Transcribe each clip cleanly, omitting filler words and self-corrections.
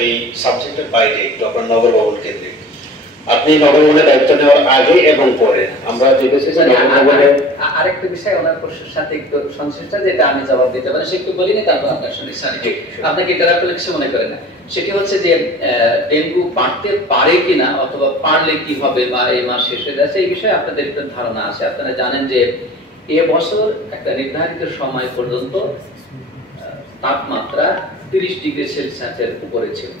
এই সাবজেক্টের বাইরে একটু আপনার নগর ভবন কেন্দ্রিক, আপনি নগর ভবনের দায়িত্ব নেওয়ার আগে এবং পরে আমরা দেখেছি যে নগর ভবনে আরেকটা বিষয় ওনার প্রশ্নের সাথে একটু সংশ্লিষ্ট, যেটা আমি জবাব দিতে পারি, সে একটু বলিনি, তারপর আপনার সঙ্গে আপনাকে ইন্টারাপ্ট করলে কিছু মনে করে না। সেটি হচ্ছে যে ডেঙ্গু বাড়তে পারে কিনা অথবা পারলে কি হবে বা এই মাস শেষ হয়ে যাচ্ছে, এই বিষয়ে আপনাদের একটু ধারণা আছে। আপনারা জানেন যে এবছর একটা নির্ধারিত সময় পর্যন্ত তাপমাত্রা 30 ডিগ্রি সেলসিয়াসের উপরে ছিল।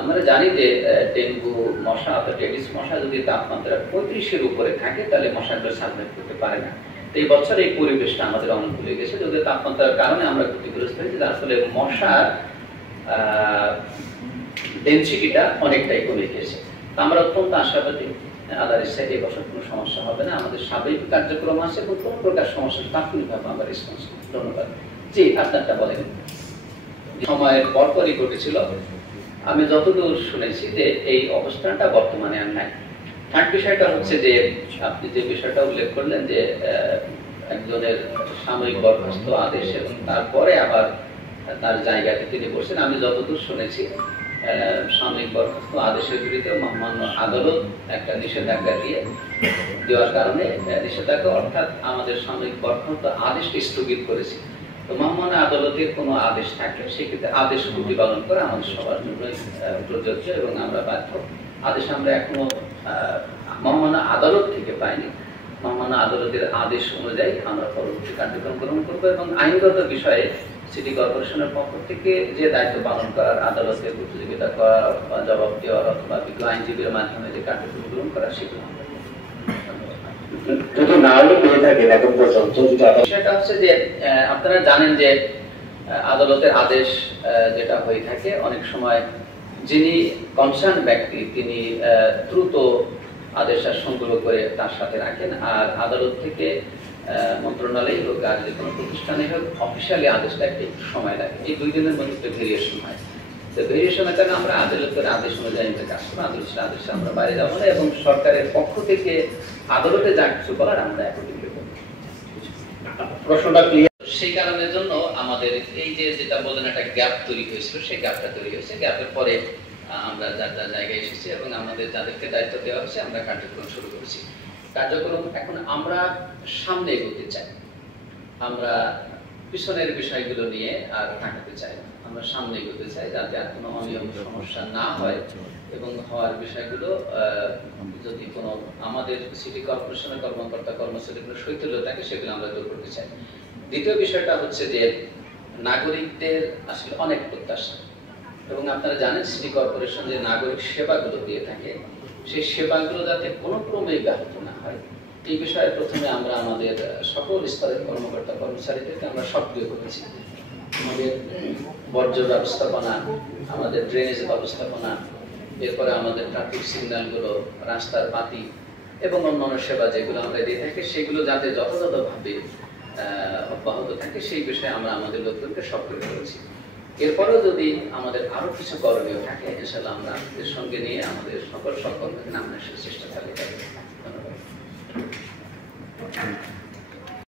আমরা জানি যে ডেঙ্গু মশা অর্থাৎ এডিস মশা যদি তাপমাত্রা 35-এর উপরে থাকে তাহলে মশাগুলো সার্ভাইভ করতে পারে না। তো এই বছর এই পরিবেশটা আমাদের অনুকূলে গেছে, যদি তাপমাত্রার কারণে আমরা ক্ষতিগ্রস্ত হয়েছি, যার ফলে মশার ডেনসিটিটা অনেকটাই কমে গেছে। তো আমরা অত্যন্ত আশাবাদী আল্লাহর ইচ্ছায় এই বছর কোনো সমস্যা হবে না, আমাদের স্বাভাবিক কার্যক্রম আছে এবং কোনো প্রকার সমস্যা তাৎক্ষণিকভাবে আমরা রেসপন্স করি। ধন্যবাদ। জি, আপনারটা বলেন। সময়ের পরপরই ঘটেছিল, আমি যতদূর শুনেছি যে এই অবস্থানটা বর্তমানে আর নাই। থার্ড বিষয়টা হচ্ছে যে আপনি যে বিষয়টা উল্লেখ করলেন যে একজনের সাময়িক বরখাস্ত আদেশ এবং তারপরে আবার তার জায়গাতে তিনি বসছেন, আমি যতদূর শুনেছি সাময়িক বরখাস্ত আদেশের বিরুদ্ধে মহামান্য আদালত একটা নিষেধাজ্ঞা দেওয়ার কারণে, নিষেধাজ্ঞা অর্থাৎ আমাদের সাময়িক বরখাস্ত আদেশটি স্থগিত করেছে। তো মহামান্য আদালতের কোনো আদেশ থাকলে সেক্ষেত্রে আদেশ প্রতিপালন করা আমাদের সবার জন্য প্রযোজ্য এবং আমরা বাধ্য। আদেশ আমরা এখনো মহামান্য আদালত থেকে পাইনি, মহামান্য আদালতের আদেশ অনুযায়ী আমরা পরবর্তী কার্যক্রম গ্রহণ করবো এবং আইনগত বিষয়ে সিটি কর্পোরেশনের পক্ষ থেকে যে দায়িত্ব পালন করার, আদালতের প্রতিযোগিতা করা বা জবাব দেওয়ার অথবা বিজ্ঞ আইনজীবীর মাধ্যমে যে কার্যক্রম গ্রহণ করা সেগুলো আমরা যদি না হলে পেয়ে থাকেন এখন পর্যন্ত। সেটা হচ্ছে যে আপনারা জানেন যে আদালতের আদেশ যেটা হয়ে থাকে অনেক সময় যিনি কনসার্ন ব্যক্তি তিনি দ্রুত আদেশ সংগ্রহ করে তার সাথে রাখেন, আর আদালত থেকে মন্ত্রণালয় হোক আর যে কোনো প্রতিষ্ঠানে হোক অফিসিয়ালি আদেশটা একটু সময় লাগে, এই 2 দিনের মধ্যে একটু ভেরিয়েশন হয়। তো ভেরিয়েশনের কারণে আমরা আদালতের আদেশ অনুযায়ী কাজ করবো, আদালতের আদেশে আমরা বাইরে যাবো না এবং সরকারের পক্ষ থেকে আদালতে যা কিছু করার আমরা একদিকে করবো। প্রশ্নটা ক্লিয়ার? সেই কারণের জন্য আমাদের এই যে যেটা বলেন একটা গ্যাপ তৈরি হয়েছিল, সেই গ্যাপটা তৈরি হয়েছে। গ্যাপের পরে আমরা যার যার জায়গায় এসেছি এবং আমাদের যাদেরকে দায়িত্ব দেওয়া হয়েছে আমরা কার্যক্রম শুরু করেছি। কার্যক্রম এখন আমরা সামনে এগোতে চাই, আমরা পিছনের বিষয়গুলো নিয়ে আর থাকতে চাই না, আমরা সামনে এগোতে চাই যাতে আর কোনো অনিয়ম সমস্যা না হয় এবং হওয়ার বিষয়গুলো যদি কোনো আমাদের সিটি কর্পোরেশনের কর্মকর্তা কর্মচারীগুলো শৈথিল্য থাকে সেগুলো আমরা দূর করতে চাই। দ্বিতীয় বিষয়টা হচ্ছে যে নাগরিকদের আসলে অনেক প্রত্যাশা এবং আপনারা জানেন সিটি কর্পোরেশন যে নাগরিক সেবাগুলো দিয়ে থাকে সেই সেবাগুলো যাতে কোনো ক্রমে ব্যাহত না হয় এই বিষয়ে প্রথমে আমরা আমাদের সকল স্তরের কর্মকর্তা কর্মচারীদেরকে আমরা সক্রিয় করেছি। আমাদের বর্জ্য ব্যবস্থাপনা, আমাদের ড্রেনেজ ব্যবস্থাপনা, এরপরে আমাদের ট্রাফিক সিগন্যালগুলো, রাস্তার বাতি এবং অন্যান্য সেবা যেগুলো আমরা দিয়ে থাকি সেগুলো যাতে যথাযথভাবে অব্যাহত থাকে সেই বিষয়ে আমরা আমাদের লোকজনকে সক্রিয় করেছি। এরপরেও যদি আমাদের আরো কিছু করণীয় থাকে ইনশাআল্লাহ আমরা এর সঙ্গে নিয়ে আমাদের সকল সহকর্মীকে আমরা চেষ্টা চালিয়ে যাবো। ধন্যবাদ।